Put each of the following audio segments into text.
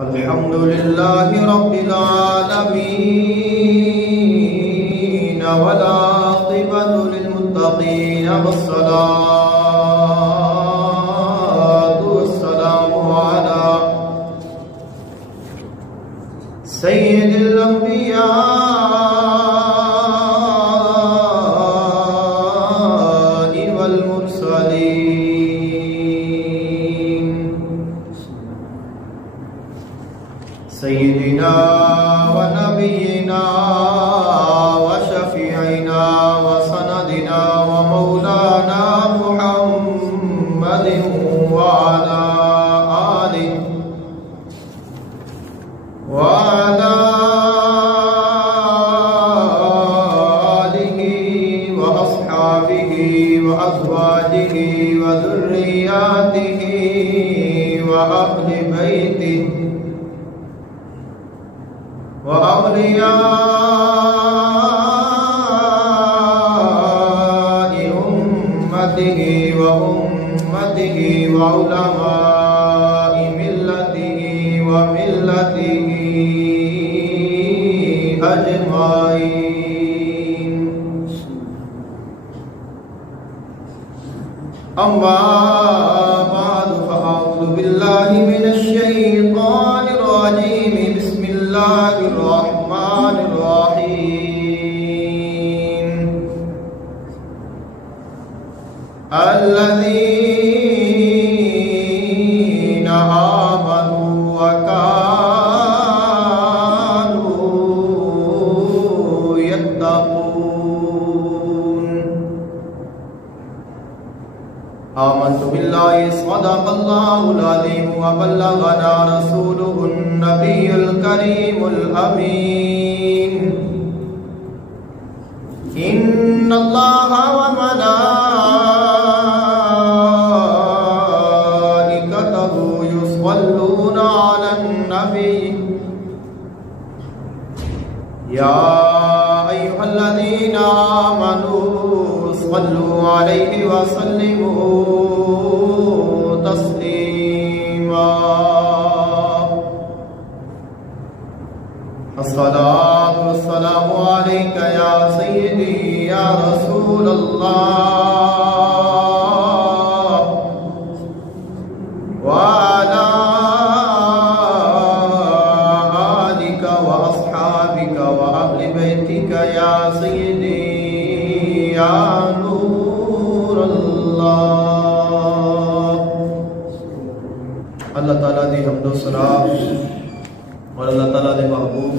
الحمد لله رب العالمين والعاقبة للمتقين والصلاة والسلام على سيد الأنبياء والمرسلين سيدنا ونبينا وشفيعنا وسندنا ومولانا محمد وعلى آله وأصحابه وأزواجه وذرياته وأهل بيته وأولياء أمته وأمته وعلماء ملته وملته أجمعين. أما بعد فأعوذ بالله من الشيطان الرجيم. بسم الله الرحمن الرحيم. الذين آمنوا وكانوا يتقون. آمنت بالله صدق الله العظيم وبلغنا رسوله النبي الكريم الأمين. إن الله وملائكته يصلون على النبي يا أيها الذين آمنوا صلوا عليه وسلموا تسليما. الصلاة والسلام عليك يا سيدي يا رسول الله وعلى آلك وأصحابك وأهل بيتك يا سيدي يا نور الله. اللہ تعالیٰ دی حمد و ثنا اور اللہ تعالیٰ دے محبوب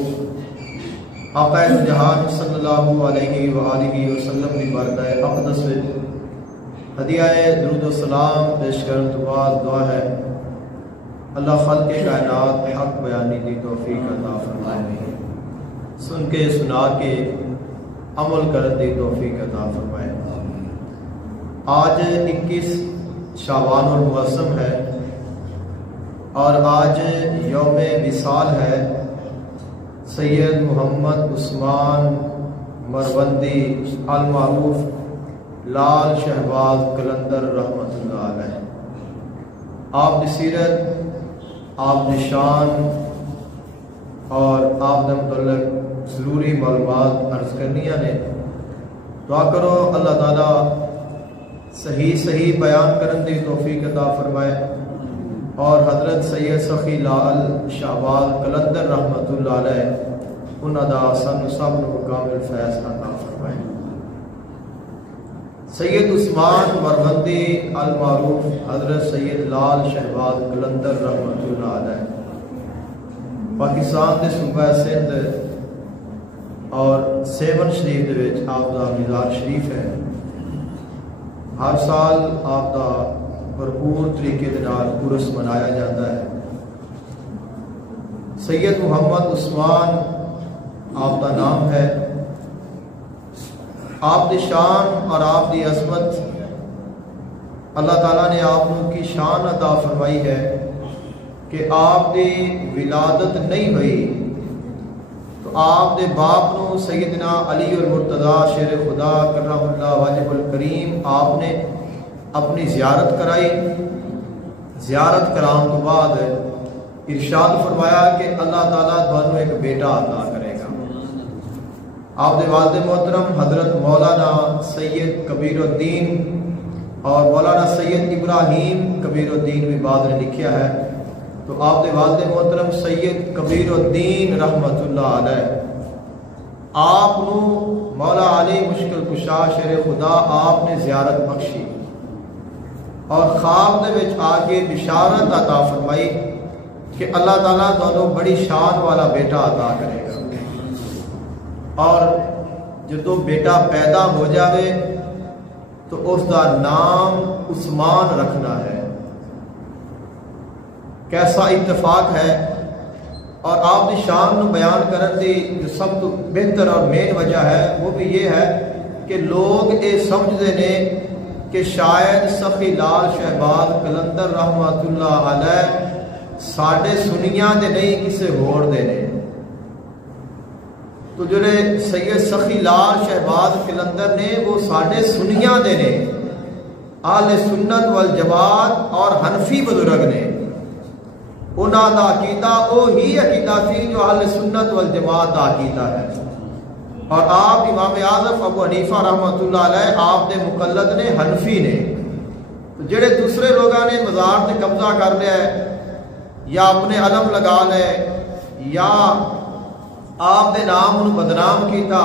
آقا جہان صلی اللہ علیہ وآلہ وسلم دی بارگاہ اقدس وچ ہدیہ درود و سلام پیش کرن تو بعد دعا ہے اللہ خلق کائنات حق بیانی دی توفیق عطا فرمائے، سن کے سنا کے عمل کرن دی توفیق عطا فرمائے. آج 21 شعبان المعظم ہے اور آج یوم وصال ہے سید محمد عثمان مروندی المعروف لال شہباز قلندر رحمۃ اللہ علیہ. آپ کی سیرت، آپ کی شان اور آپ کے متعلق ضروری معلومات عرض کرنیاں نے. دعا کرو اللہ تعالیٰ صحیح بیان کرن دی توفیق عطا فرمائے اور حضرت سید سخی لال شہباز قلندر رحمۃ اللہ علیہ انہاں دا سن سب نو کامل فیض عطا فرمائے. سید عثمان مروندی المعروف حضرت سید لال شہباز قلندر رحمۃ اللہ علیہ پاکستان دے صوبہ سندھ اور سیون شریف دے وچ آپ دا مزار شریف ہے. ہر سال آپ دا بھرپور طریقے دے نال عرس منایا جاتا ہے. سید محمد عثمان آپ کا نام ہے. آپ کی شان اور آپ کی عظمت اللہ تعالیٰ نے آپ کی شان عطا فرمائی ہے کہ آپ کی ولادت نہیں ہوئی تو آپ کے باپ نو سیدنا علی المرتضیٰ شیر خدا کرم اللہ واجب الکریم آپ نے اپنی زیارت کرائی. زیارت کران تو بعد ارشاد فرمایا کہ اللہ تعالیٰ تھانوں ایک بیٹا عطا کرے گا۔ آپ دے والد محترم حضرت مولانا سید کبیر الدین اور مولانا سید ابراہیم کبیر الدین وباد نے لکھیا ہے، تو آپ دے والد محترم سید کبیر الدین رحمت اللہ علیہ آپ نو مولا علی مشکل کشا شیر خدا آپ نے زیارت بخشی اور خواب دے وچ آ کے بشارت عطا فرمائی کہ اللہ تعالیٰ دونوں بڑی شان والا بیٹا عطا کرے گا، اور جدو بیٹا پیدا ہو جاوے تو اس دا نام عثمان رکھنا ہے۔ کیسا اتفاق ہے، اور آپ کی شان نو بیان کرن دی جو سب تو بہتر اور مین وجہ ہے وہ بھی یہ ہے کہ لوگ یہ سمجھتے ہیں کہ شاید سخی لال شہباز کلندر رحمت اللہ علیہ ساڈے سنیاں دے نہیں کسے ہور دے نے، تو جڑے سید سخی لال شہباز کلندر نے وہ ساڈے سنیاں دے نے، اہل سنت والجماعت اور حنفی بزرگ نے، انہاں دا عقیدہ وہی عقیدہ سی جو اہل سنت والجماعت دا عقیدہ ہے، اور آپ امام اعظم ابو حنیفہ رحمۃ اللہ علیہ آپ دے مقلد نے حنفی نے، تو جڑے دوسرے لوگاں نے مزار تے قبضہ کر لیا ہے یا اپنے علم لگا لے یا آپ دے نام انہوں بدنام کیتا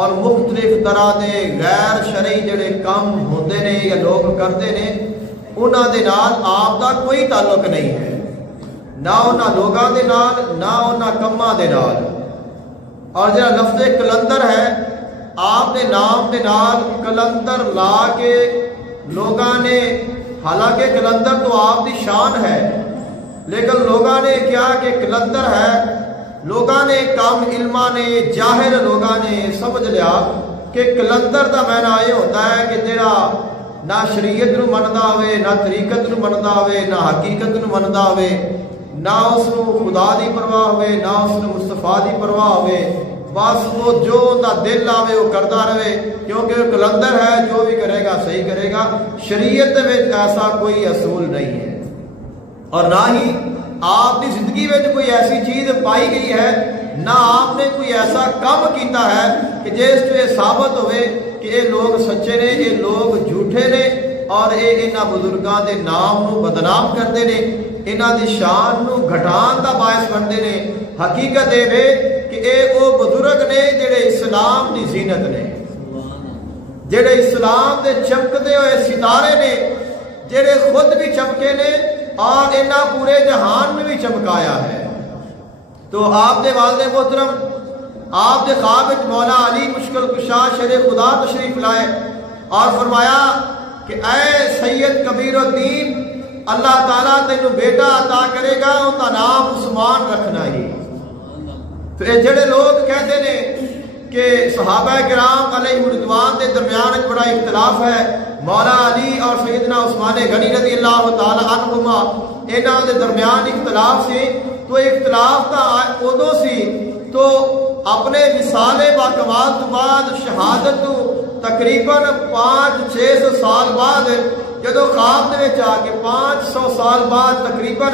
اور مختلف طرح دے غیر شرعی جڑے کام ہوندے نے یا لوگ کرتے نے، انہاں دے نال آپ دا کوئی تعلق نہیں ہے، نہ انہاں لوگاں دے نال نہ انہاں کماں دے نال۔ اور جڑا لفظ کلندر ہے آپ دے نام دے نال کلندر لا کے لوگاں نے، حالانکہ کلندر تو آپ دی شان ہے لیکن لوگاں نے کیا کہ کلندر ہے، لوگاں نے کام علماں نے جاہل لوگاں نے سمجھ لیا کہ کلندر دا معنی یہ ہوتا ہے کہ جڑا نہ شریعت نو مندا ہوئے، نہ طریقت نو مندا ہوئے، نہ حقیقت نو مندا ہوئے، نہ اس نو خدا دی پرواہ ہوئے، نہ اس نو مصطفیٰ دی پرواہ ہوئے، بس وہ جو دا دل آوے وہ کرتا رہے، کیونکہ وہ کلندر ہے، جو بھی کرے گا صحیح کرے گا۔ شریعت میں ایسا کوئی اصول نہیں ہے، اور نہ ہی آپ کی زندگی میں کوئی ایسی چیز پائی گئی ہے، نہ آپ نے کوئی ایسا کام کیتا ہے کہ جس سے یہ ثابت ہوئے کہ یہ لوگ سچے نے، یہ لوگ جھوٹے نے، اور یہ انہاں بزرگاں دے نام نو بدنام کرتے نے، انہاں دی شان نو گھٹان دا باعث بنتے نے۔ حقیقت یہ ہے کہ یہ وہ بزرگ نے جڑے اسلام دی زینت نے، جڑے اسلام دے چمکتے ہوئے ستارے نے، جڑے خود بھی چمکے نے اور انہاں پورے جہان میں بھی چمکایا ہے۔ تو آپ دے والد محترم آپ دے خواب وچ مولا علی مشکل کشا شیر خدا تشریف لائے اور فرمایا کہ اے سید کبیر الدین، اللہ تعالیٰ تینوں بیٹا عطا کرے گا، ان کا نام عثمان رکھنا ہی۔ تو یہ جڑے لوگ کہتے ہیں کہ صحابہ کرام علیہ رضوان دے درمیان ایک بڑا اختلاف ہے، مولا علی اور سیدنا عثمان غنی رضی اللہ تعالی عنہما انہاں دے درمیان اختلاف سی، تو اختلاف تا ادو سی تو اپنے وصال با کمال تو بعد شہادت تو تقریباً 500-600 سال بعد جدو خواب دے وچ آ کے 500 سال بعد تقریباً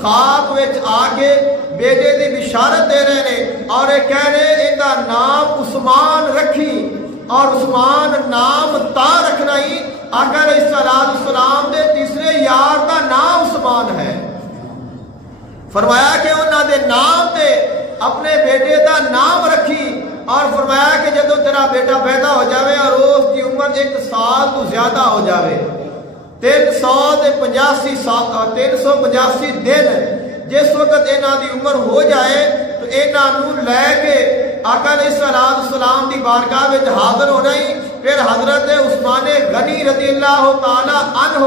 خواب وچ آ کے بیٹے دی بشارت دے رہے نے، اور یہ کہہ رہے ان کا نام عثمان رکھی، اور عثمان نام تا رکھنا ہی آقا علیہ السلام دے تیسرے یار کا نام عثمان ہے۔ فرمایا کہ انہوں نے نام تے اپنے بیٹے دا نام رکھی، اور فرمایا کہ جدو تیرا بیٹا پیدا ہو جاوے اور اس کی عمر 1 سال تو زیادہ ہو جاوے، 385 دن جس وقت انہاں دی عمر ہو جائے تو انہاں نو لے کے آقا علیہ السلام دی بارگاہ وچ حاضر ہونا ہی، پھر حضرت عثمان غنی رضی اللہ تعالی عنہ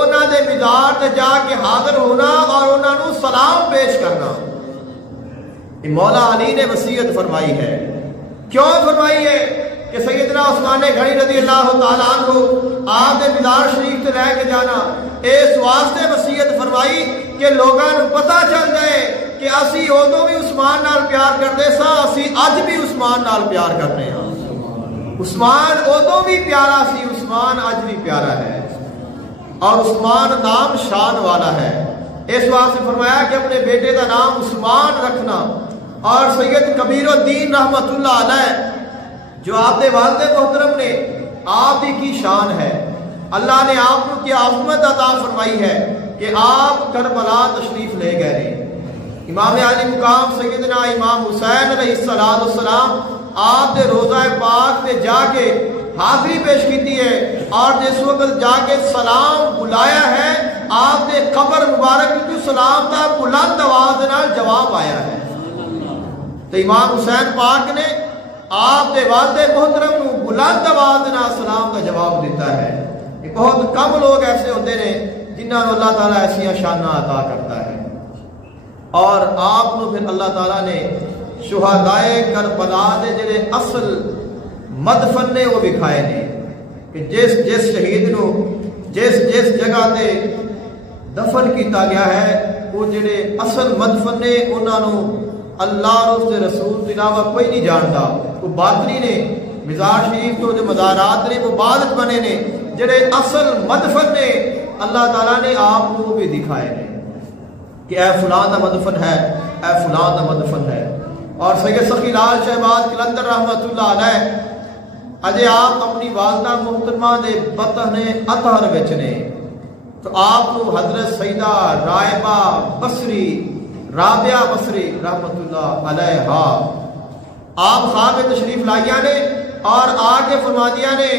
انہاں دے مزار تے جا کے حاضر ہونا اور انہاں نو سلام پیش کرنا۔ مولا علی نے وصیت فرمائی ہے، کیوں فرمائی ہے کہ سیدنا عثمان غنی رضی اللہ تعالی عنہ آپ دے مزار شریف تے لے کے جانا، اس واسطے وصیت فرمائی کہ لوگاں نو پتہ چل جائے کہ اسی ادو بھی عثمان نال پیار کرتے سا، اسی اج بھی عثمان نال پیار کرتے ہیں۔ عثمان ادو بھی پیارا سی، عثمان اج بھی پیارا ہے، اور عثمان نام شان والا ہے۔ اس واسطے فرمایا کہ اپنے بیٹے کا نام عثمان رکھنا. اور سید کبیر الدین رحمت اللہ علیہ جو آپ کے والد محترم نے آپ کی شان ہے. اللہ نے آپ کو کیا عظمت عطا فرمائی ہے کہ آپ کربلا تشریف لے گئے. امام علی مقام سیدنا امام حسین علیہ السلام آپ نے روضہ پاک سے جا کے حاضری پیش کی ہے اور جس وقت جا کے سلام بلایا ہے آپ نے قبر مبارک کی سلام کا بلند آواز نال جواب آیا ہے. تو امام حسین پاک نے آپ کے والد محترم کو بلند آواز نال سلام کا جواب دیتا ہے. بہت کم لوگ ایسے ہوتے ہیں جنہوں نے اللہ تعالیٰ ایسی شانہ عطا کرتا ہے. اور آپ کو پھر اللہ تعالیٰ نے شہدائے کربلا دے جڑے اصل مدفن نے وہ دکھائے نے کہ جس شہید نو جس جگہ تے دفن کیتا گیا ہے وہ جڑے اصل مدفن نے انہوں اللہ اور اس کے رسول کے علاوہ کوئی نہیں جانتا. وہ باطنی نے مزار شریف تو جو مزارات نے وہ بعد بنے نے جڑے اصل مدفن نے اللہ تعالیٰ نے آپ کو بھی دکھائے نے کہ اے فلاں دا مدفن ہے، اے فلاں دا مدفن ہے. اور سید سخی لال شہباز قلندر رحمت اللہ علیہ اجے آپ اپنی والدہ محترمہ دے بطن اطہر وچ نے تو آپ کو حضرت سیدہ رائبہ بصری رابعہ بصری رحمت اللہ علیہ آپ خواب تشریف لائیا نے اور آگے فرما دیا نے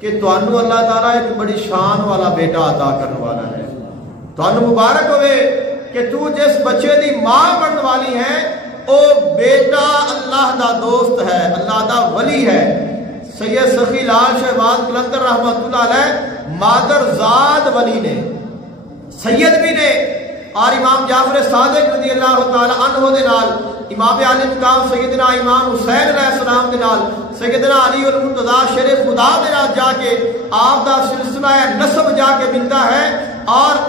کہ تانوں اللہ تعالیٰ ایک بڑی شان والا بیٹا عطا کرنے والا ہے. تانوں مبارک ہوئے کہ تو جس بچے دی ماں بننے والی ہے او بیٹا اللہ دا دوست ہے، اللہ دا ولی ہے. سید سخی لال شہباز قلندر رحمت اللہ علیہ مادر زاد ولی نے سید بھی نے اور امام جعفر صادق رضی اللہ تعالی عنہ دے نال امام علی مقام سیدنا امام حسین علیہ السلام دے نال سیدنا علی المرتضی شیر خدا دے نال جا کے آپ دا سلسلہ نسب جا کے ملتا ہے. اور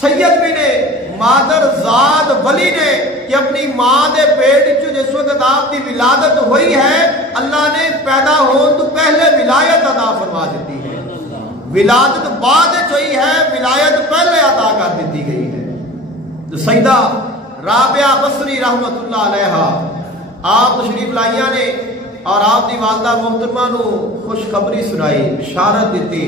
سید بھی نے مادر زاد ولی نے کہ اپنی ماں دے پیٹ چ جس وقت آپ کی ولادت ہوئی ہے اللہ نے پیدا ہون تو پہلے ولایت عطا فرما دیتی ہے. ولادت بعد ہوئی ہے، ولایت پہلے عطا کر دیتی گئی ہے. تو سیدہ رابعہ بصری رحمت اللہ علیہ آپ تشریف لائیا نے اور آپ کی والدہ محترمہ نو خوشخبری سنائی، بشارت دیتی،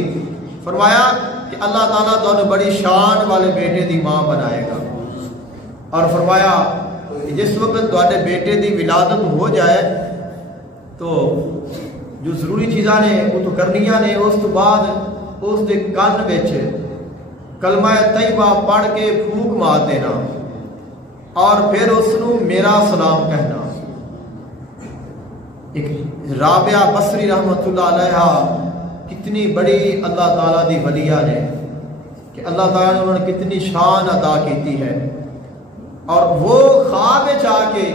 فرمایا کہ اللہ تعالیٰ تو بڑی شان والے بیٹے دی ماں بنائے گا. اور فرمایا جس وقت تواڈے بیٹے دی ولادت ہو جائے تو جو ضروری چیزاں نے وہ تو کرنیاں نے، اس تو بعد اس دے کان وچ کلمہ طیبہ پڑھ کے پھونک مار دینا اور پھر اس نو میرا سلام کہنا. ایک رابعہ بصری رحمت اللہ علیہ کتنی بڑی اللہ تعالیٰ دی ولیہ نے کہ اللہ تعالیٰ نے انہوں نے کتنی شان عطا کیتی ہے. اور وہ خواب جا کے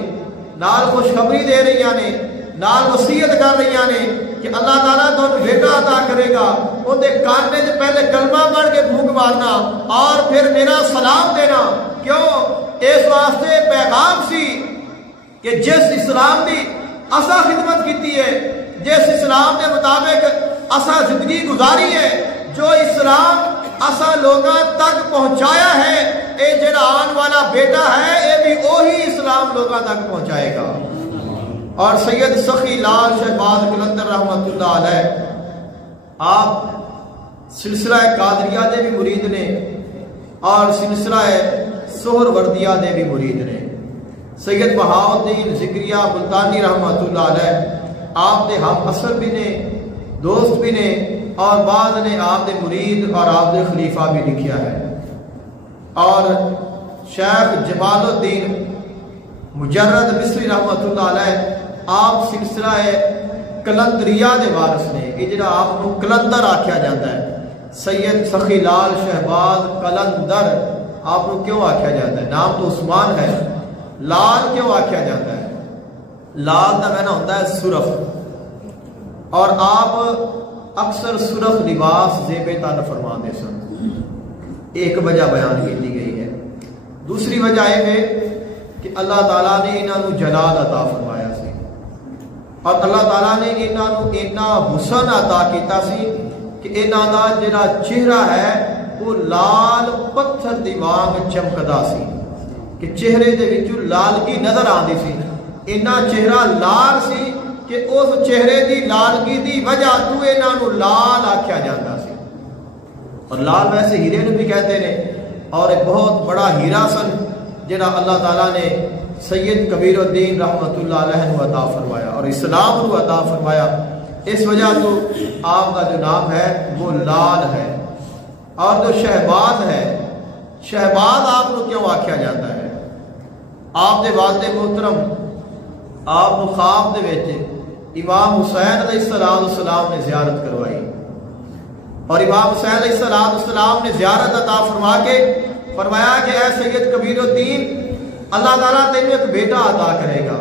نال خوشخبری دے رہی نے، نال وصیت کر رہی نے کہ اللہ تعالیٰ تو بیٹا عطا کرے گا. ان کے کان میں پہلے کلمہ پڑھ کے پھونک مارنا اور پھر میرا سلام دینا. کیوں؟ اس واسطے پیغام سی کہ جس اسلام کی اسا خدمت کیتی ہے، جس اسلام کے مطابق اسا زندگی گزاری ہے، جو اسلام اسا لوگاں تک پہنچایا ہے، اے جڑا آن والا بیٹا ہے اے بھی وہی اسلام لوگاں تک پہنچائے گا. اور سید سخی لال شہباز قلندر رحمت اللہ علیہ آپ سلسلہ قادریہ دے بھی مرید نے اور سلسلہ سہر وردیہ دے بھی مرید نے. سید بہاؤالدین ذکریہ ملتانی رحمت اللہ علیہ آپ دے ہم اثر بھی نے، دوست بھی نے اور بعد نے آپ دے مرید اور آپ دے خلیفہ بھی لکھیا ہے. اور شیخ جمال الدین مجرد مصری رحمت اللہ علیہ آپ سلسلہ کلندریہ دے وارث نے. یہ جڑا آپ کو کلندر آکھیا جاتا ہے، سید سخی لال شہباز کلندر آپ کو کیوں آکھیا جاتا ہے؟ نام تو عثمان ہے، لال کیوں آکھیا جاتا ہے؟ لال دا معنی ہوتا ہے سرخ، اور آپ اکثر سرخ لباس زیب تن فرماتے سن. ایک وجہ بیان کی گئی ہے. دوسری وجہ یہ ہے کہ اللہ تعالیٰ نے انہوں جلال عطا فرمایا سی اور اللہ تعالیٰ نے انہوں اتنا حسن عطا کیتا سی کہ انہوں دا جڑا چہرہ ہے وہ لال پتھر دی وانگ چمکدا سی کہ چہرے دے وچوں لالگی نظر آندی سی. انہاں چہرہ لال سی کہ اس چہرے دی لالگی دی وجہ تو انہاں نو لال آکھیا جاتا سی. اور لال ویسے ہیرے نو بھی کہتے ہیں اور ایک بہت بڑا ہیرا سن جنہاں اللہ تعالیٰ نے سید کبیر الدین رحمت اللہ علیہ نو عطا فرمایا اور اسلام نو عطا فرمایا. اس وجہ تو آپ کا جو نام ہے وہ لال ہے. اور جو شہباز ہے, شہباز آپ کو کیوں آکھیا جاتا ہے؟ آپ دے والد محترم آپ کو خواب دے وچ امام حسین علیہ السلام نے زیارت کروائی اور امام حسین علیہ السلام نے زیارت عطا فرما کے فرمایا کہ اے سید کبیر الدین اللہ تعالیٰ تینوں ایک بیٹا عطا کرے گا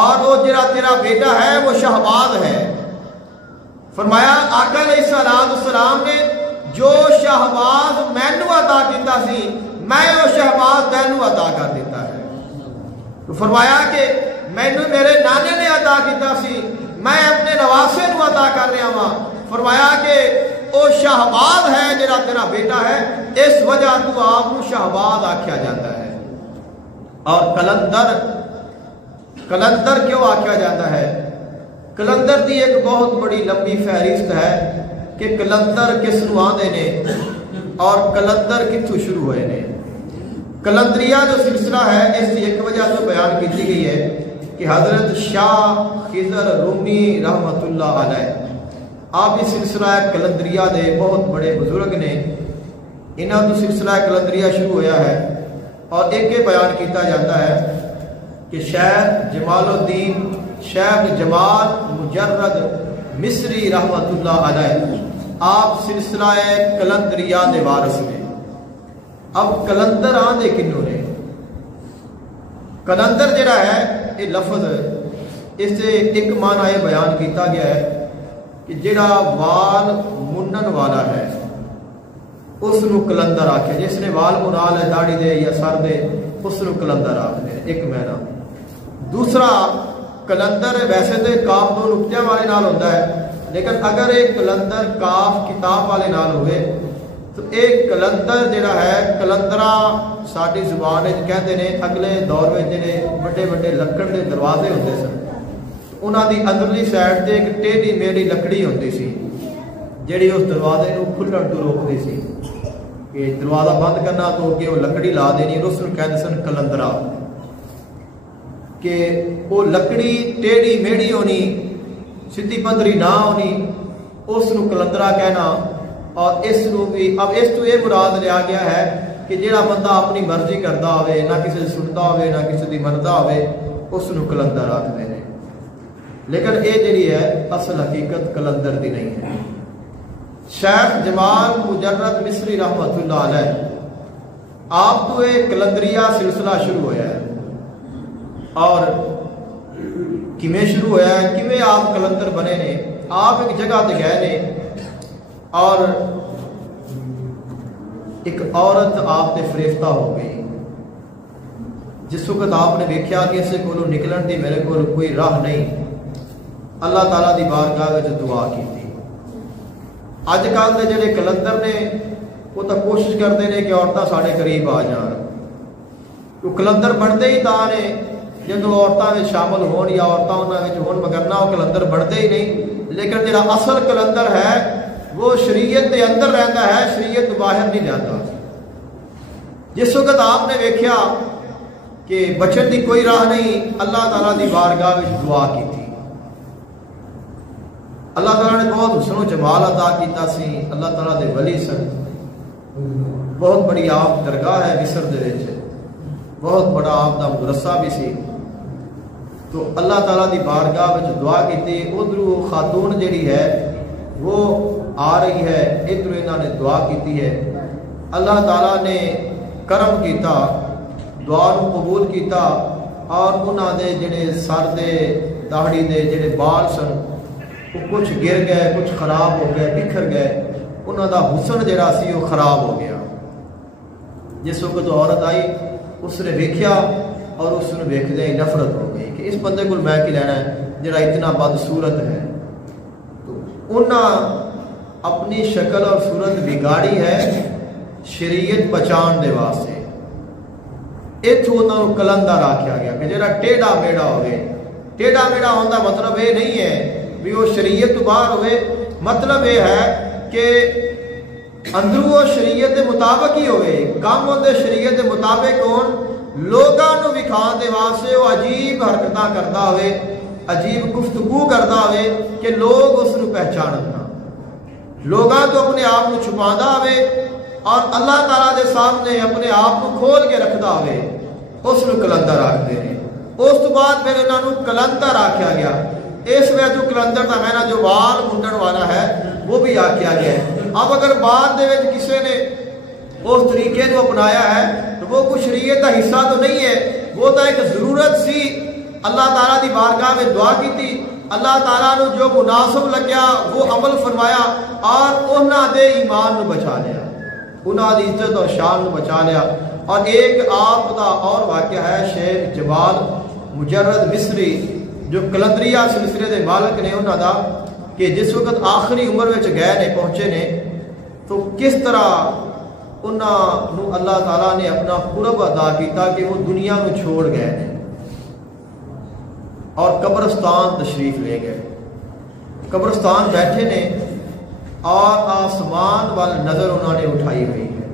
اور وہ جڑا تیرا بیٹا ہے وہ شہباز ہے. فرمایا آقا علیہ السلام نے جو شہباز مینوں عطا کیتا سی میں وہ شہباز تینوں عطا کر دیتا ہے. تو فرمایا کہ مینوں میرے نانے نے عطا کیتا سی میں اپنے نواسے نو عطا کر رہا ہاں. فرمایا کہ وہ شہباز ہے جڑا تیرا بیٹا ہے اس وجہ تو آپ کو شہباز آکھیا جاتا ہے. اور کلندر کیوں آکھیا جاتا ہے؟ کلندر دی ایک بہت بڑی لمبی فہرست ہے کہ کلندر کس نو آندے نے اور کلندر کتھوں شروع ہوئے نے. کلندریہ جو سلسلہ ہے اس کی ایک وجہ تو بیان کی گئی ہے کہ حضرت شاہ خضر رومی رحمت اللہ علیہ آپ اس سلسلہ کلندریہ دے بہت بڑے بزرگ نے. انہاں تو سلسلہ کلندریہ شروع ہویا ہے اور ایک بیان کیتا جاتا ہے کہ شیخ جمال الدین شیخ جمال مجرد مصری رحمت اللہ علیہ آپ سلسلہ کلندریہ دے وارث نے. اب کلندر آندے کنوں نے؟ کلندر جڑا ہے یہ لفظ اس سے ایک معنی بیان کیتا گیا ہے کہ جڑا وال منن والا ہے اس نو کلندر آکھے. جس نے وال منال ہے داڑھی دے یا سر دے اس نو کلندر آکھے. ایک معنی. دوسرا کلندر ویسے تو کاف دو نقطیاں والے نال ہوتا ہے لیکن اگر ایک کلندر کاف کتاب والے نال ہوئے تو ایک کلندر جڑا ہے کلندرا ساری زبان کہتے ہیں اگلے دور میں جڑے بڑے بڑے لکڑ کے دروازے ہوتے سن انہوں دی اندرلی سائڈ سے ایک ٹیڑھی میڑھی لکڑی ہوتی سی جڑی اس دروازے کو کھلن تو روکتی سی کہ دروازہ بند کرنا تو کہ وہ لکڑی لا دینی. اس کو کہتے سن کلندرا کہ وہ لکڑی ٹیڑھی میڑھی ہونی سیدھی پدری نہ ہونی اس کو کلندرا کہنا. اور اس کو بھی اب اس تو یہ مراد لیا گیا ہے کہ جڑا بندہ اپنی مرضی کرتا ہوئے نہ کسی سنتا ہوئے نہ کسی دی منتا ہوئے اس کو کلندر آکھتے ہیں. لیکن یہ جڑی ہے اصل حقیقت کلندر دی نہیں ہے. شیخ جمال مجرد مصری رحمت اللہ علیہ آپ تو ایک کلندریہ سلسلہ شروع ہویا ہے اور کیویں شروع ہویا ہے کیویں آپ کلندر بنے نے. آپ ایک جگہ تے گئے نے اور ایک عورت آپ تے فریفتہ ہو گئی. جس وقت آپ نے دیکھا کہ اسے کو نکلن دی میرے کو کوئی راہ نہیں اللہ تعالیٰ دی بارگاہ وچ دعا کی تھی. اج کل دے جڑے کلندر نے وہ تو کوشش کرتے ہیں کہ عورتیں سارے قریب آ جان. تو کلندر بنتے ہی تاں نے جدو عورتوں میں شامل ہون یا عورتیں انہوں ہون مگر نہ وہ کلندر بنتے ہی نہیں. لیکن جڑا اصل کلندر ہے وہ شریعت کے اندر رہتا ہے شریعت باہر نہیں جاتا. جس وقت آپ نے دیکھا کہ بچن کی کوئی راہ نہیں اللہ تعالیٰ کی بارگاہ میں دعا کی تھی. اللہ تعالیٰ نے بہت حسن و جمال عطا کیتا سی. اللہ تعالیٰ دے ولی سن. بہت بڑی آپ درگاہ ہے مصر دے وچ بہت بڑا آپ دا مدرسہ بھی سی. تو اللہ تعالیٰ دی بارگاہ میں دعا کی تھی. ادھر خاتون جڑی ہے وہ آ رہی ہے ادھر انہوں نے دعا کی ہے. اللہ تعالیٰ نے کرم کیتا دعا نو قبول کیتا اور انہوں دے جڑے سر دے داڑھی دے جڑے بال سن وہ کچھ گر گئے کچھ خراب ہو گئے بکھر گئے. انہوں دا حسن جڑا سی وہ خراب ہو گیا. جس وقت عورت آئی اس نے دیکھا اور اس نے دیکھتے ہی نفرت ہو گئی کہ اس بندے کو میں کی لینا ہے جڑا اتنا بدصورت ہے. تو انہاں اپنی شکل اور صورت بگاڑی ہے شریعت بچان دے واسطے اتھوں انہوں نے کلندر آکھیا گیا کہ جڑا ٹیڑھا میڑا ہوئے. ٹیڑھا میڑا ہوندہ مطلب یہ نہیں ہے بھی وہ شریعت تو باہر ہوئے، مطلب یہ ہے کہ اندروں وہ شریعت دے مطابق ہی ہوئے، کام ہوندے شریعت دے مطابق ہون، لوگاں نو وکھان دے واسطے وہ عجیب حرکتاں کرتا ہوئے، عجیب گفتگو کرتا ہوئے کہ لوگ اس نو پہچاننا، لوگاں تو اپنے آپ کو چھپاندا ہوئے اور اللہ تعالیٰ دے سامنے اپنے آپ کو کھول کے رکھدا ہوئے، اس نو کلندر آکھدے ہیں. اس تو بعد پھر انہاں نو کلندر آکھیا گیا. اس میں جو کلندر دا میں جو وال منڈن والا ہے وہ بھی آکھیا گیا ہے. اب اگر بعد دے وچ کسی نے اس طریقے کو اپنایا ہے تو وہ کوئی شریعت کا حصہ تو نہیں ہے، وہ تو ایک ضرورت سی. اللہ تعالیٰ دی بارگاہ میں دعا کی تھی، اللہ تعالیٰ نے جو مناسب لگیا وہ عمل فرمایا اور انہاں دے ایمان نو بچا لیا، انہاں دی عزت اور شان نو بچا لیا. اور ایک آپ دا اور واقعہ ہے شیخ جبال مجرد مصری جو کلندریہ سلسلے دے مالک نے انہاں دا، کہ جس وقت آخری عمر وچ گئے نے پہنچے نے تو کس طرح انہاں نو اللہ تعالیٰ نے اپنا قرب ادا کیتا کہ وہ دنیا نو چھوڑ گئے نے اور قبرستان تشریف لے گئے. قبرستان بیٹھے نے اور آسمان وال نظر انہوں نے اٹھائی ہوئی ہے،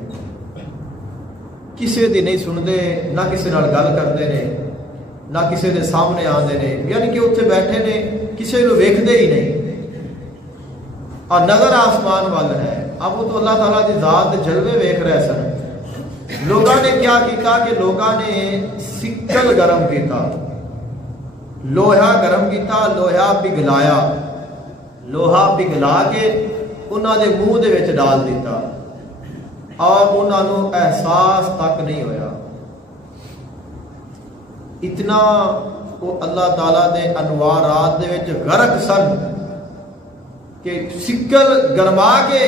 کسی دی نہیں سنتے، نہ کسی نال گل کرتے نے، نہ کسی دے سامنے آتے نے، یعنی کہ اتنے بیٹھے نے کسی کو ویکھتے ہی نہیں اور نظر آسمان وال ہے. اب وہ تو اللہ تعالیٰ دی ذات دے جلوے ویکھ رہے سن. لوگوں نے کیا کیتا کہ لوگوں نے سکل گرم کیتا، لوہا گرم کیتا، لوہا پگھلایا، لوہا پگھلا کے انہاں دے منہ دے وچ ڈال دیتا اور انہاں نو احساس تک نہیں ہویا. اتنا وہ اللہ تعالیٰ دے انوارات دے وچ غرق سن کہ سکل گرما کے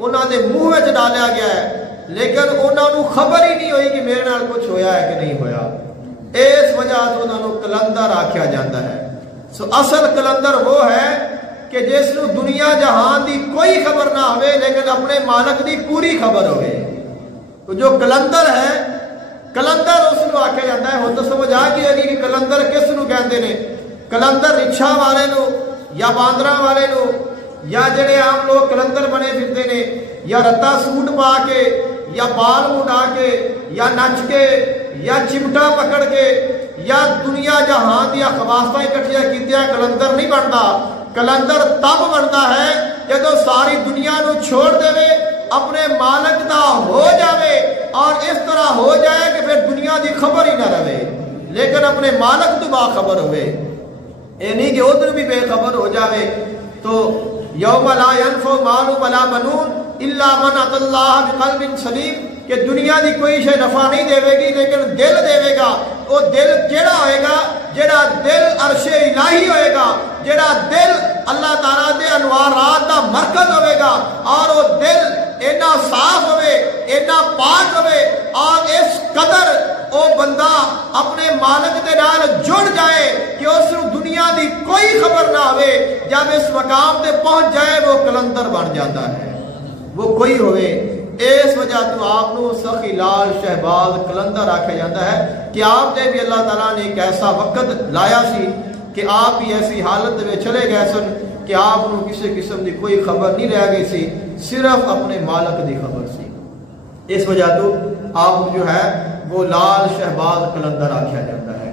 انہاں دے منہ وچ ڈالیا گیا ہے، لیکن انہاں نو خبر ہی نہیں ہوئی کہ میرے نال کچھ ہویا ہے کہ نہیں ہویا. اس وجہ سے انہاں نو کلندر آکھیا جاتا ہے. سو اصل کلندر وہ ہے کہ جس نو دنیا جہان دی کوئی خبر نہ ہوئے لیکن اپنے مالک دی پوری خبر ہوئے. تو جو کلندر ہے، کلندر اس نو آکھیا جاتا ہے. ہن تو سمجھ آ گئی ہوگی کہ کلندر کس نو کہندے نے. کلندر رکشا والے نو یا باندراں والے نو یا جڑے عام لوگ کلندر بنے پھرتے نے، یا رتا سوٹ پا کے یا بال مڈا کے یا نچ کے یا چمٹا پکڑ کے یا دنیا جہان دیا خواستہ اکٹھیاں کیتیاں کلندر نہیں بنتا. کلندر تب بنتا ہے جدو ساری دنیا نو چھوڑ دے، اپنے مالک دا ہو جاوے اور اس طرح ہو جائے کہ پھر دنیا دی خبر ہی نہ رہے لیکن اپنے مالک تو باخبر ہوئے. اے نہیں کہ ادھر بھی بے خبر ہو جاوے. تو یوم لا ینفع مال ولا بنون الا من اتى الله بقلب سلیم، کہ دنیا دی کوئی شے نفع نہیں دے گی لیکن دل دے گا. وہ دل کیڑا ہوئے گا؟ جڑا دل عرش الہی ہوئے گا، جڑا دل اللہ تعالیٰ دے انوارات دا مرکز ہوئے گا اور وہ دل اینا صاف ہوئے، اینا پاک ہوئے اور اس قدر وہ بندہ اپنے مالک دے نال جڑ جائے کہ اس دنیا دی کوئی خبر نہ ہوئے. جب اس مقام تے پہنچ جائے وہ کلندر بن جاتا ہے، وہ کوئی ہوئے. اس وجہ تو آپ نو سخی لال شہباز کلندر آکھا جاتا ہے کہ آپ نے بھی اللہ تعالیٰ نے ایک ایسا وقت لایا سی کہ آپ بھی ایسی حالت میں چلے گئے سن کہ آپ نو کسی قسم دی کوئی خبر نہیں رہ گئی سی، صرف اپنے مالک دی خبر سی. اس وجہ تو آپ جو ہے وہ لال شہباز کلندر آکھا جاتا ہے.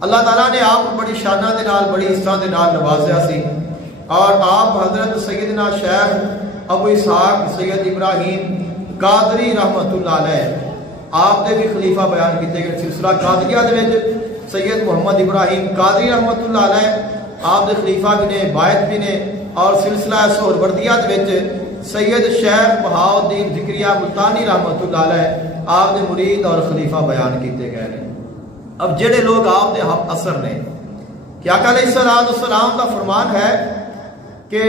اللہ تعالیٰ نے آپ کو بڑی شانہ دے نال، بڑی عزتاں دے نال نوازیا سی اور آپ حضرت سیدنا شیخ ابو اسحاق سید ابراہیم قادری رحمت اللہ علیہ آپ نے بھی خلیفہ بیان کیتے گئے. سلسلہ قادریہ دے وچ سید محمد ابراہیم قادری رحمت اللہ علیہ آپ دے خلیفہ بھی نے، باعث بھی نے، اور سلسلہ سہروردیہ دے وچ سید شیخ بہاؤالدین ذکریہ ملتانی رحمت اللہ علیہ آپ دے مرید اور خلیفہ بیان کیتے گئے ہیں. اب جڑے لوگ آپ دے ہم اثر نے کہ آقا علیہ السلام کا فرمان ہے کہ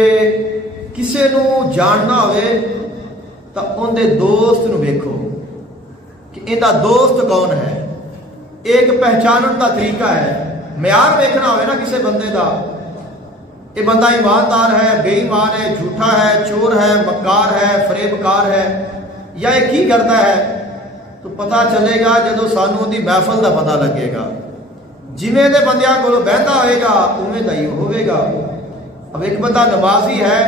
کسے نو جاننا ہوئے تو ان دے دوست نو دیکھو کہ ان دا دوست کون ہے. ایک پہچانن دا طریقہ ہے، معیار دیکھنا ہوئے نا کسے بندے دا، یہ بندہ ایماندار ہے، بے ایمان ہے، جھوٹا ہے، چور ہے، مکار ہے، فریب کار ہے. یا یہ کی کرتا ہے؟ تو پتہ چلے گا جدو سانو دی محفل دا پتہ لگے گا. جویں دے بندیاں کولو بہندا ہوئے گا اوویں دا ہی ہوے گا. اب ایک بندہ نمازی ہے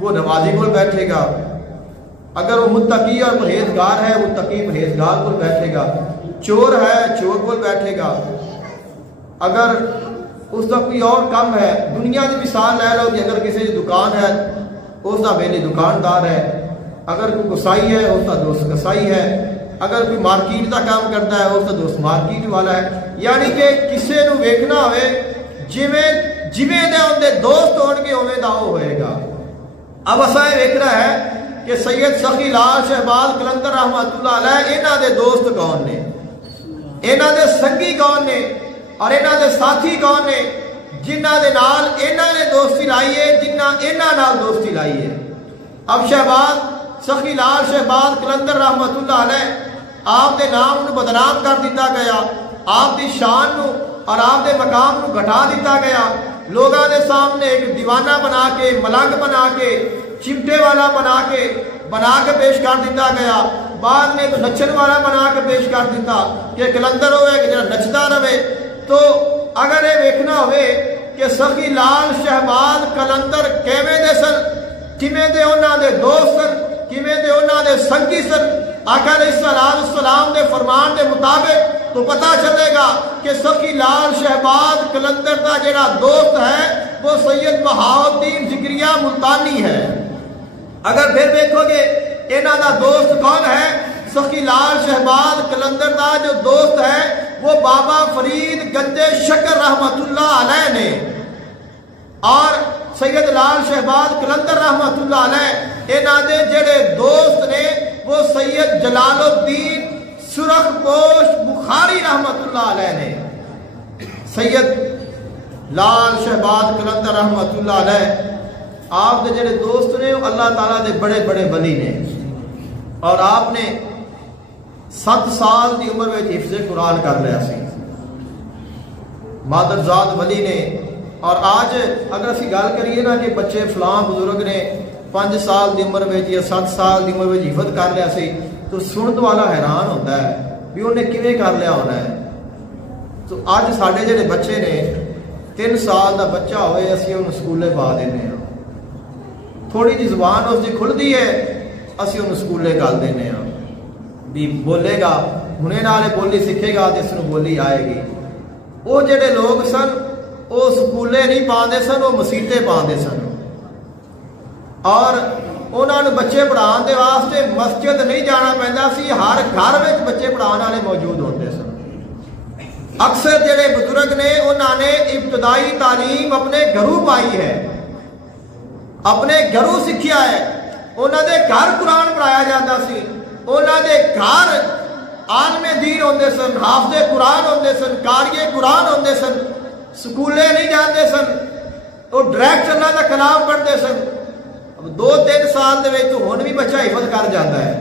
وہ نمازی کول بیٹھے گا، اگر وہ متقی اور پرہیزگار ہے وہ تقی پرہیزگار کول بیٹھے گا، چور ہے چور کول بیٹھے گا. اگر اس کا کوئی اور کم ہے، دنیا کی مثال لے لو کہ اگر کسی کی دکان ہے اس کا بیلی دکاندار ہے، اگر کوئی کسائی ہے اس کا دوست کسائی ہے، اگر کوئی مارکیٹ کا کام کرتا ہے اس کا دوست مارکیٹ والا ہے. یعنی کہ کسی نو ویکھنا ہوئے جویں دے اندے دوست ہون گے اوویں دا او ہوئے گا. اب اساں ویکھنا ہے کہ سید سخی لال شہباز کلندر رحمۃ اللہ علیہ انہاں دے دوست کون نے، انہاں دے سنگی کون نے اور انہاں دے ساتھی کون نے جنہاں دے نال انہاں نے دوستی لائی ہے، جنہاں انہاں نال دوستی لائی ہے. اب شہباز سخی لال شہباز کلندر رحمۃ اللہ علیہ آپ دے نام نو بدنام کر دیتا گیا، آپ دی شان نو اور آپ دے مقام نو گھٹا دیتا گیا. لوگاں دے سامنے ایک دیوانہ بنا کے، ملنگ بنا کے، چمٹے والا بنا کے پیش کر دیتا گیا. بعد میں ایک نچن والا بنا کے پیش کر دیتا کہ کلندر ہوئے کہ جڑا نچدا رہے. تو اگر یہ ویکھنا ہوئے کہ سخی لال شہباز کلندر کیویں دے سن، کیویں دے انہاں دے دوست سن، کیویں دے انہاں دے سنگی سن، آقا علیہ السلام دے فرمان دے مطابق، تو پتہ چلے گا کہ سخی لال شہباز کلندر دا جڑا دوست ہے وہ سید بہاؤالدین ذکریہ ملتانی ہے. اگر پھر دیکھو گے انہاں دا دوست کون ہے، سخی لال شہباز کلندر دا جو دوست ہے وہ بابا فرید گنجے شکر رحمت اللہ علیہ نے، اور سید لال شہباز کلندر رحمت اللہ علیہ انہاں دے جڑے دوست نے وہ سید جلال الدین سرخ پوش بخاری رحمت اللہ علیہ نے. سید لال شہباز کلندر رحمت اللہ علیہ آپ دے جڑے دوست نے وہ اللہ تعالیٰ دے بڑے بڑے ولی نے، اور آپ نے 7 سال دی عمر میں حفظ قرآن کر لیا سی، مادرزاد ولی نے. اور آج اگر اسی گل کریے نا کہ بچے فلاں بزرگ نے 5 سال دی عمر میں یا 7 سال دی عمر میں حفظ کر لیا سی تو سنت والا حیران ہوتا ہے بھی انہیں کیویں کر لیا ہونا ہے. تو اج ساڈے جڑے بچے نے 3 سال دا بچہ ہوئے اسی انہوں سکولے پا دینے ہیں، تھوڑی جی زبان اس دی کھلدی ہے اسی انہوں سکولے کر دینے ہیں بھی بولے گا، ہنے نالے بولی سکھے گا تو اس نو بولی آئے گی. وہ جڑے لوگ سن وہ سکولے نہیں پاندے سن، وہ مسیطے پاندے سن، اور انہوں نے بچے پڑھان دے واسطے مسجد نہیں جانا پیندا سی، ہر گھر میں بچے پڑھان والے موجود ہوتے سن. اکثر جڑے بزرگ نے انہوں نے ابتدائی تعلیم اپنے گھروں پائی ہے، اپنے گھروں سکھیا ہے. انہوں نے گھر قرآن پڑھایا جاتا سی، انہوں نے گھر عالم دین ہوندے سن، حافظ قرآن ہوندے سن، قاری قرآن ہوندے سن، سکولے نہیں جاندے سن، وہ ڈائریکٹ اللہ دا کلام پڑھتے سن. اب 2-3 سال دے وچ ہن بھی بچہ حفظ کر جاتا ہے،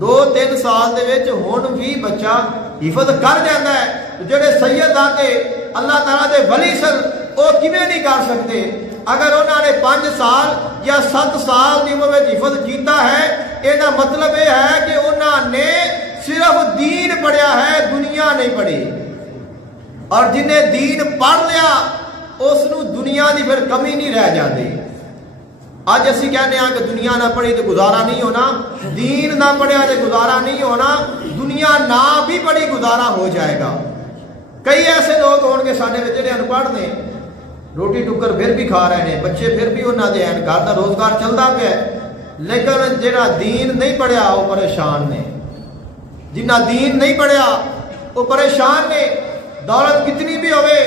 2-3 سال دے وچ ہن بھی بچہ حفظ کر جاتا ہے. جڑے سید آتے اللہ تعالیٰ دے ولی سن وہ کیویں نہیں کر سکتے؟ اگر انہوں نے 5 سال یا 7 سال دی عمر میں حفظ کیتا ہے، یہ مطلب یہ ہے کہ انہوں نے صرف دین پڑھیا ہے، دنیا نہیں پڑھی. اور جنہیں دین پڑھ لیا اس نو دنیا دی پھر کمی نہیں رہ جاتی. آج اسی کہنے ہیں کہ دنیا نہ پڑھی تو گزارا نہیں ہونا، دین نہ پڑھیا تو گزارا نہیں ہونا، دنیا نہ بھی پڑھی گزارا ہو جائے گا. کئی ایسے لوگ ہون گے ساڈے وچ جڑے ان پڑھ نے، روٹی ٹکر پھر بھی کھا رہے ہیں، بچے پھر بھی انہوں نے گھر کا روزگار چلتا پیا ہے، لیکن جڑا دین نہیں پڑھیا وہ پریشان نے. جنہ دین نہیں پڑھیا وہ پریشان نے. دولت کتنی بھی ہوئے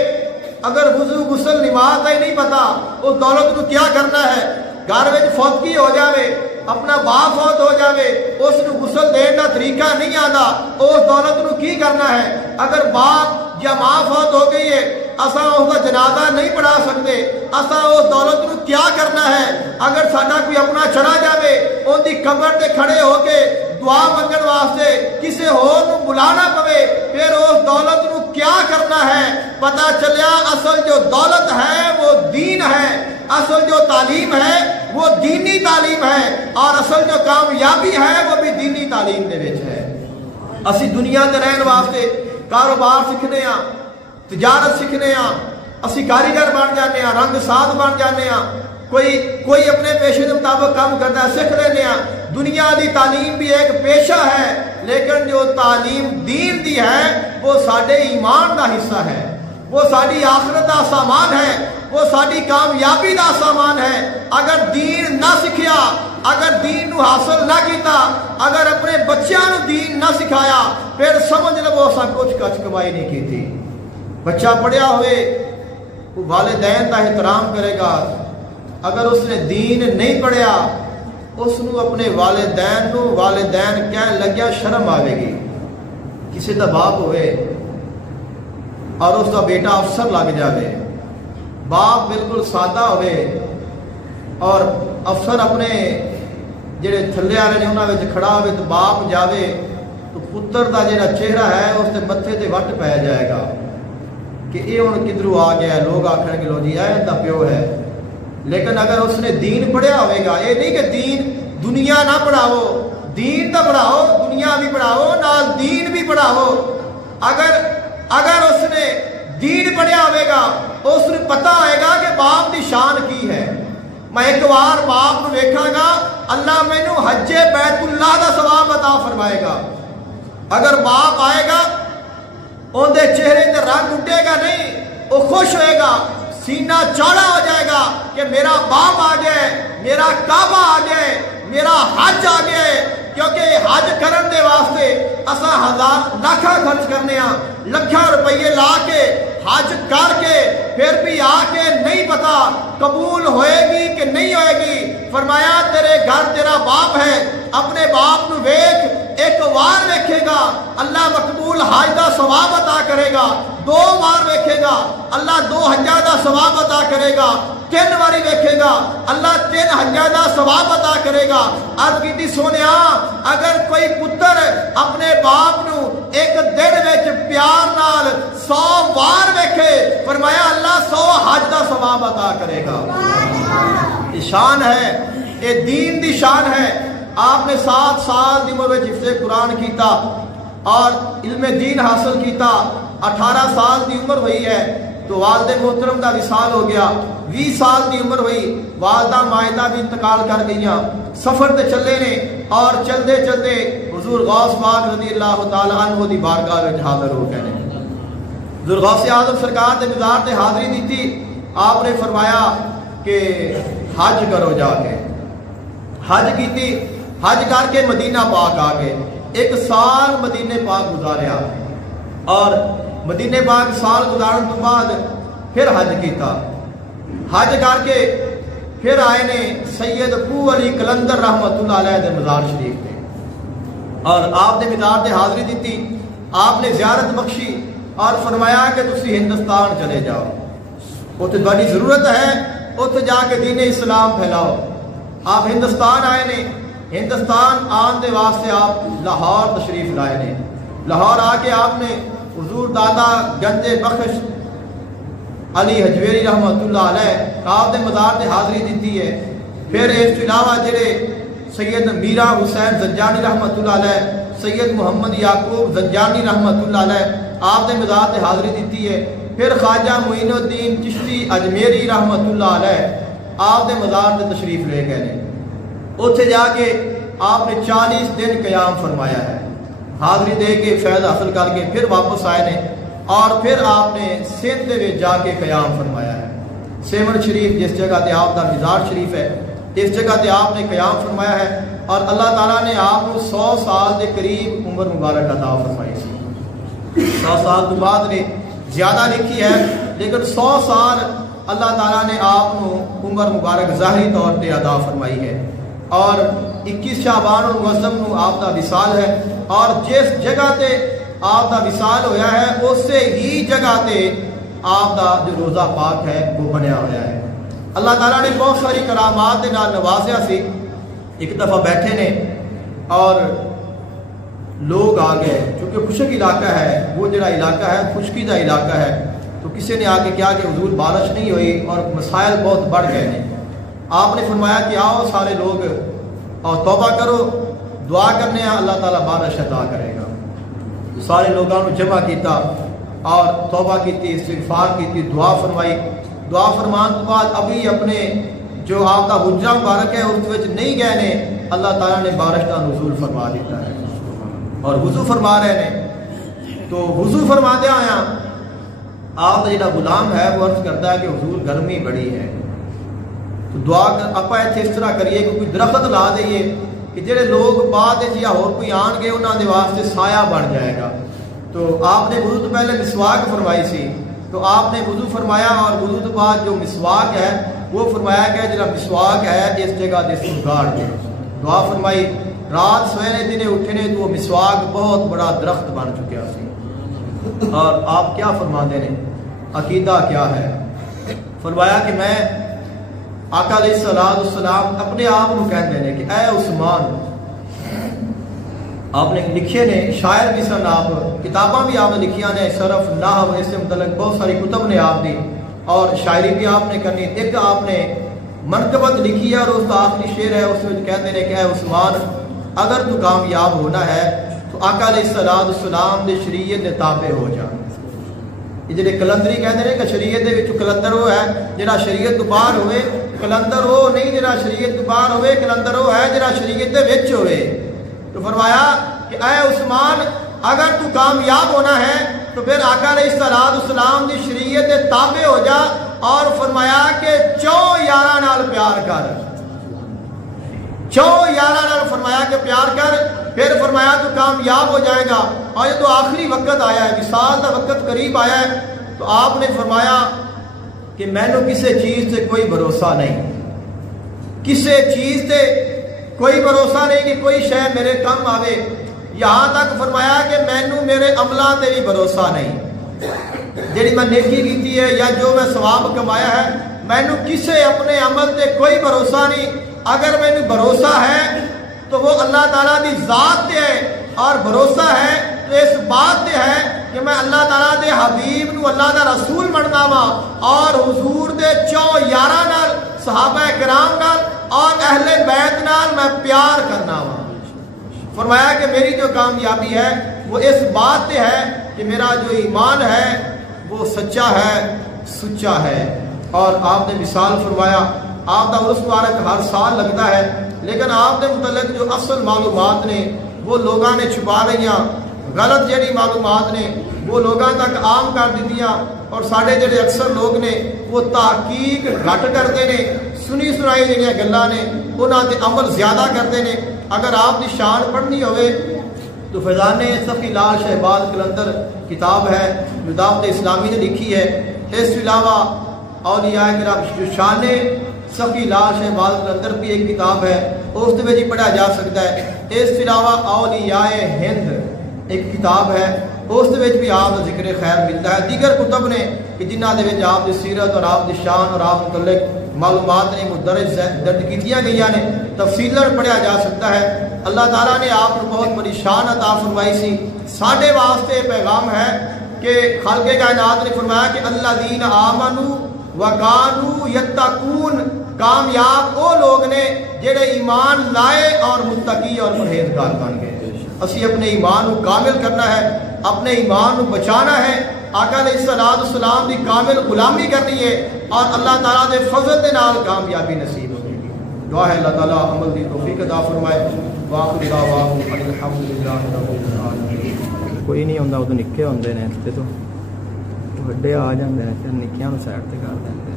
اگر وضو غسل نماز ہی نہیں پتا اس دولت کو کیا کرنا ہے. گھر میں فوتگی ہو جاوے، اپنا باپ فوت ہو جاوے، اس کو غسل دین کا طریقہ نہیں آتا، اس دولت کو کی کرنا ہے. اگر باپ یا ماں فوت ہو گئی ہے اساں اس کا جنازہ نہیں پڑھا سکتے، اساں اس دولت کو کیا کرنا ہے. اگر ساڈا کوئی اپنا چڑھا جاوے ان کی قبر تے کھڑے ہو کے دعا منگن واسطے کسی اور کو بلانا پوے، پھر اس دولت کو کیا کرنا ہے. پتہ چلیا اصل جو دولت ہے وہ دین ہے. اصل جو تعلیم ہے وہ دینی تعلیم ہے، اور اصل جو کامیابی ہے وہ بھی دینی تعلیم دے وچ ہے۔ اسی دنیا دے رہن واسطے کاروبار سیکھنے ہاں، تجارت سیکھنے ہاں، اسی کاریگر بن جانے ہاں، رنگ ساز بن جانے ہاں، کوئی اپنے پیشے کے مطابق کام کرتا ہے، سیکھ لینے ہاں۔ دنیا دی تعلیم بھی ایک پیشہ ہے، لیکن جو تعلیم دین دی ہے وہ ساڈے ایمان دا حصہ ہے، وہ ساری آخرت دا سامان ہے، وہ ساری کامیابی دا سامان ہے۔ اگر دین نہ سکھیا، اگر دین نو حاصل نہ کیتا، اگر اپنے بچیاں نو دین نہ سکھایا، پھر سمجھ لو اساں کچھ کچھ کمائی نہیں کی تھی۔ بچہ پڑھیا ہوئے وہ والدین کا احترام کرے گا، اگر اس نے دین نہیں پڑھیا اس نو اپنے والدین کہن لگیا شرم آئے گی۔ کسی کا باپ ہوئے اور اس کا بیٹا افسر لگ جائے، باپ بالکل سادہ ہوئے اور افسر اپنے جڑے تھلے والے نے انہاں وچ کھڑا ہوئے تو باپ جاوے تو پتر دا جڑا چہرہ ہے اس کے متھے تے وٹ پی جائے گا کہ یہ ہن کدھروں آ گیا ہے، لوگ آکھن گے لو جی اے دا پیو ہے۔ لیکن اگر اس نے دین پڑھیا ہوئے گا، یہ نہیں کہ دین دنیا نہ پڑھاؤ، دین تو پڑھاؤ، دنیا بھی پڑھاؤ، نال دین بھی پڑھاؤ۔ اگر اس نے دین پڑھیا ہوئے گا اس نے پتہ ہوئے گا کہ باپ دی شان کی ہے۔ میں ایک بار باپ کو دیکھا گا، اللہ مینوں حج بیت اللہ دا ثواب عطا فرمائے گا۔ اگر باپ آئے گا ان دے چہرے تے رنگ اٹھے گا نہیں، وہ خوش ہوئے گا، سینہ چوڑا ہو جائے گا کہ میرا باپ آ گیا، میرا کعبہ آ گیا، میرا حج آ گیا، کیونکہ حج کرن دے واسطے اساں ہزار لاکھاں خرچ کرنے ہاں، لکھاں روپیے لا کے حج کر کے پھر بھی آ کے نہیں پتا قبول ہوئے گی کہ نہیں ہوئے گی۔ فرمایا تیرے گھر تیرا باپ ہے، اپنے باپ نو ویکھ، ایک وار ویکھے گا اللہ مقبول حج دا ثواب عطا کرے گا، دو بار ویکھے گا اللہ 2 حجاں دا ثواب عطا کرے گا، 3 باری ویکھے گا اللہ 3 حجاں دا ثواب عطا کرے گا۔ عرض کیتی سونیا اگر کوئی پتر اپنے باپ نو ایک دن وچ پیار نال 100 بار ویکھے، فرمایا اللہ 100 حج دا ثواب عطا کرے گا۔ یہ شان ہے، یہ دین دی شان ہے۔ آپ نے 7 سال دی عمر میں حفظ قرآن کیتا اور علم دین حاصل کیتا، 18 سال دی عمر ہوئی ہے تو والد محترم دا وصال ہو گیا، 20 سال دی عمر ہوئی والدہ مائدہ بھی انتقال کر گئیاں، سفر تے چلے نے اور چلدے چلدے حضور غوث پاک رضی اللہ تعالی عنہ دی بارگاہ وچ حاضر ہو گئے نے۔ حضور غوث اعظم سرکار دے مزار تے حاضری دیتی، آپ نے فرمایا کہ حج کرو، جا کے حج کیتی، حج کر کے مدینہ پاک آ گئے، 1 سال مدینہ پاک گزاریا اور مدینہ پاک سال گزارن تو بعد پھر حج کیتا، حج کر کے پھر آئے نے سید ابو علی کلندر رحمت اللہ علیہ دے مزار شریف میں اور آپ دے مزار دے حاضری دیتی، آپ نے زیارت بخشی اور فرمایا کہ تسی ہندوستان چلے جاؤ، اتنے بڑی ضرورت ہے، اتنے جا کے دین اسلام پھیلاؤ۔ آپ ہندوستان آئے نے، ہندوستان آن دے واسطے آپ لاہور تشریف لائے نے، لاہور آ کے آپ نے حضور دادا گنج بخش علی حجویری رحمت اللہ علیہ آپ دے مزار تے حاضری دیتی ہے۔ پھر اس کے علاوہ جڑے سید میرا حسین زنجانی رحمت اللہ علیہ، سید محمد یعقوب زنجانی رحمت اللہ علیہ آپ دے مزار تے حاضری دیتی ہے۔ پھر خواجہ معین الدین چشتی اجمیری رحمت اللہ علیہ آپ دے مزار تے تشریف لے گئے نے، اتنے جا کے آپ نے 40 دن قیام فرمایا ہے، حاضری دے کے فیض حاصل کر کے پھر واپس آئے نے اور پھر آپ نے سندھ میں جا کے قیام فرمایا ہے۔ سیون شریف جس جگہ تے آپ دا مزار شریف ہے، اس جگہ تے آپ نے قیام فرمایا ہے اور اللہ تعالیٰ نے آپ کو 100 سال کے قریب عمر مبارک عطا فرمائی سی۔ 100 سال تو بعد نے زیادہ لکھی ہے لیکن 100 سال اللہ تعالیٰ نے آپ کو عمر مبارک ظاہری طور پہ عطا فرمائی ہے اور 21 شعبان المعظم نو آپ دا وصال ہے اور جس جگہ تے آپ دا وصال ہویا ہے اسی ہی جگہ تے آپ دا جو روزہ پاک ہے وہ بنیا ہویا ہے۔ اللہ تعالیٰ نے بہت ساری کرامات دے نال نوازیا سی۔ ایک دفعہ بیٹھے نے اور لوگ آ گئے، چونکہ خشک علاقہ ہے، وہ جڑا علاقہ ہے خشکی دا علاقہ ہے، تو کسی نے آ کے کیا کہ حضور بارش نہیں ہوئی اور مسائل بہت بڑھ گئے ہیں. آپ نے فرمایا کہ آؤ سارے لوگ اور توبہ کرو, دعا کرنے ہیں, اللہ تعالیٰ بارش عطا کرے گا. سارے لوگوں نے جمع کیتا اور توبہ کی, استغفار کی, دعا فرمائی. دعا فرمان تو بعد ابھی اپنے جو آپ کا حجرہ مبارک ہے اس وچ نہیں گئے نے, اللہ تعالیٰ نے بارش کا نزول فرما دیتا ہے اور وضو فرما رہے ہیں. تو وضو فرما دیا آیا آپ کا جڑا غلام ہے وہ عرض کرتا ہے کہ حضور گرمی بڑی ہے, تو دعا کر آپ ایتھے اس طرح کریے کہ کوئی درخت لا دئیے کہ جڑے لوگ بعد یا اور کوئی آن گے انہوں دے واسطے سایہ بن جائے گا. تو آپ نے وضو تو پہلے مسواک فرمائی سی, تو آپ نے وضو فرمایا اور وضو تو بعد جو مسواک ہے وہ فرمایا گیا جڑا مسواک ہے اس جگہ دے سنگاڑ کے دعا فرمائی. رات سویرے دنے اٹھے نے تو وہ مسواک بہت بڑا درخت بن چکیا سی. اور آپ کیا فرما دے نے, عقیدہ کیا ہے؟ فرمایا کہ میں آقا علیہ السلام اپنے آپ کو کہہ دینے کہ اے عثمان, آپ نے لکھے نے, شاعر بھی سن, آپ کتاباں بھی آپ نے لکھیاں نے, صرف نحو اس سے متعلق بہت ساری کتب نے آپ دی اور شاعری بھی آپ نے کرنی. ایک آپ نے منقبت لکھی ہے اور اس کا آخری شعر ہے, اس میں کہتے ہیں کہ اے عثمان اگر تو کامیاب ہونا ہے تو آقا علیہ السلام دے شریعت دے تابع ہو جا. یہ جڑے کلندری کہتے ہیں کہ شریعت دے وچ کلندر وہ ہے جڑا شریعت تو باہر ہوئے, کلندر وہ نہیں جڑا شریعت تو باہر ہوئے, کلندر وہ ہے جڑا شریعت دے وچ ہوئے. تو فرمایا کہ اے عثمان اگر تو کامیاب ہونا ہے تو پھر آقا علیہ السلام دی شریعت دے تابع ہو جا, اور فرمایا کہ 4 یاراں نال پیار کر, 4 یاراں نال فرمایا کہ پیار کر. پھر فرمایا تو کامیاب ہو جائے گا. اور یہ تو آخری وقت آیا ہے, وصال کا وقت قریب آیا ہے. تو آپ نے فرمایا کہ میں نے کسی چیز سے کوئی بھروسہ نہیں, کسی چیز سے کوئی بھروسہ نہیں کہ کوئی شے میرے کم آوے. یہاں تک فرمایا کہ مینوں میرے عملاں تے بھی بھروسہ نہیں, جڑی میں نیکی کیتی ہے یا جو میں ثواب کمایا ہے مینوں کسی اپنے عمل تے کوئی بھروسہ نہیں. اگر مینوں بھروسہ ہے تو وہ اللہ تعالیٰ دی ذات تے ہے, اور بھروسہ ہے تو اس بات تے ہے کہ میں اللہ تعالیٰ دے حبیب نو اللہ دا رسول مننا وا, اور حضور دے 4 یاراں نال, صحابہ کرام نال اور اہل بیت نال میں پیار کرنا وا. فرمایا کہ میری جو کامیابی ہے وہ اس بات تے ہے کہ میرا جو ایمان ہے وہ سچا ہے, سچا ہے. اور آپ نے مثال فرمایا, آپ کا عرس مبارک ہر سال لگتا ہے, لیکن آپ نے متعلق جو اصل معلومات نے وہ لوگوں نے چھپا رہیاں, غلط جڑی معلومات نے وہ لوگوں تک عام کر دیتیاں, اور سارے جڑے اکثر لوگ نے وہ تحقیق گھٹ کرتے ہیں, سنی سنائی جڑیاں گلاں نے انہاں تے عمل زیادہ کرتے ہیں. اگر آپ کی شان پڑھنی ہوئے تو فیضان صفی لال شہباز کلندر کتاب ہے جو دعوت اسلامی نے لکھی ہے. اس کے علاوہ اولیاء کرام جو شان صفی لال شہباز کلندر بھی ایک کتاب ہے, اس میں بھی پڑھا جا سکتا ہے. اس کے علاوہ اولیاء ہند ایک کتاب ہے, اس میں بھی آپ کا ذکر خیر ملتا ہے. دیگر کتب نے کہ جنہاں دے وچ آپ کی سیرت اور آپ کی شان اور آپ متعلق معلومات نے مدرج درج کیتیاں گئیاں نے, تفصیلاً پڑھا جا سکتا ہے. اللہ تعالیٰ نے آپ کو بہت بڑی شان عطا فرمائی سی. ساڈے واسطے پیغام ہے کہ خالق کائنات نے فرمایا کہ الذین آمنوا وکانوا یتقون, کامیاب وہ لوگ نے جڑے ایمان لائے اور متقی اور پرہیزگار بن گئے. اسی اپنے ایمان کو کامل کرنا ہے, اپنے ایمان کو بچانا ہے, آقا علیہ السلام کی کامل غلامی کرنی ہے, اور اللہ تعالیٰ دے فضل دے نال کامیابی نصیب ہو گی. دعا ہے اللہ تعالیٰ عمل دی توفیق عطا فرمائے. واخر دعواہم الحمدللہ رب العالمین. کوئی نہیں ہوندا, وہ نکے ہوندے نے تے تو وڈے آ جاندے نے, پھر نکیاں نوں سائڈ تے کر دیندے.